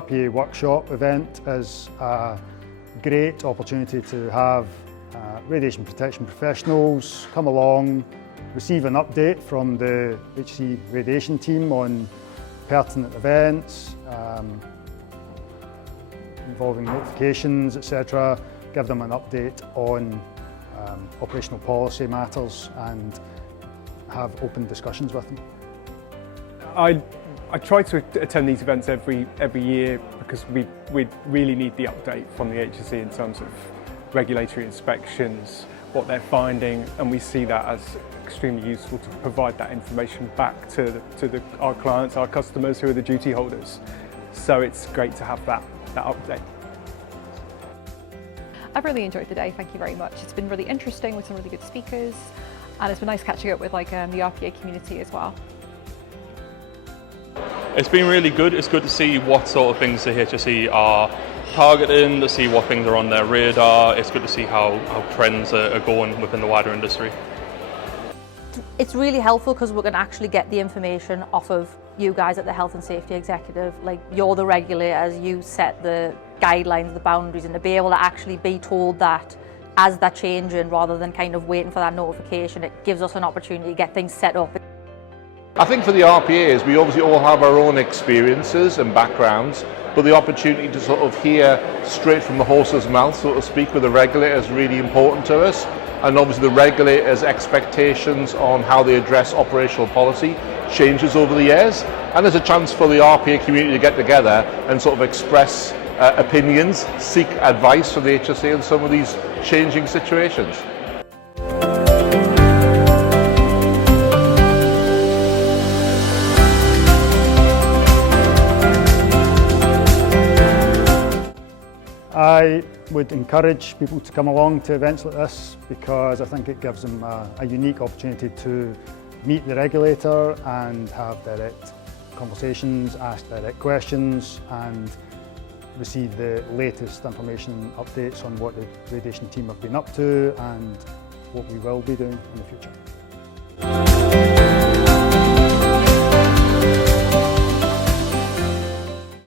RPA workshop event is a great opportunity to have radiation protection professionals come along, receive an update from the HSE radiation team on pertinent events involving notifications, etc. Give them an update on operational policy matters and have open discussions with them. I try to attend these events every year because we really need the update from the HSE in terms of regulatory inspections, what they're finding, and we see that as extremely useful to provide that information back to our clients, our customers who are the duty holders. So it's great to have that update. I've really enjoyed the day, thank you very much. It's been really interesting with some really good speakers, and it's been nice catching up with the RPA community as well. It's been really good. It's good to see what sort of things the HSE are targeting, to see what things are on their radar. It's good to see how trends are going within the wider industry. It's really helpful because we can actually get the information off of you guys at the Health and Safety Executive. Like, you're the regulators, you set the guidelines, the boundaries, and to be able to actually be told that as they're changing rather than kind of waiting for that notification, it gives us an opportunity to get things set up. I think for the RPAs, we obviously all have our own experiences and backgrounds, but the opportunity to sort of hear straight from the horse's mouth, so to speak, with the regulator is really important to us. And obviously the regulator's expectations on how they address operational policy changes over the years. And there's a chance for the RPA community to get together and sort of express opinions, seek advice from the HSE on some of these changing situations. I would encourage people to come along to events like this because I think it gives them a unique opportunity to meet the regulator and have direct conversations, ask direct questions and receive the latest information updates on what the radiation team have been up to and what we will be doing in the future.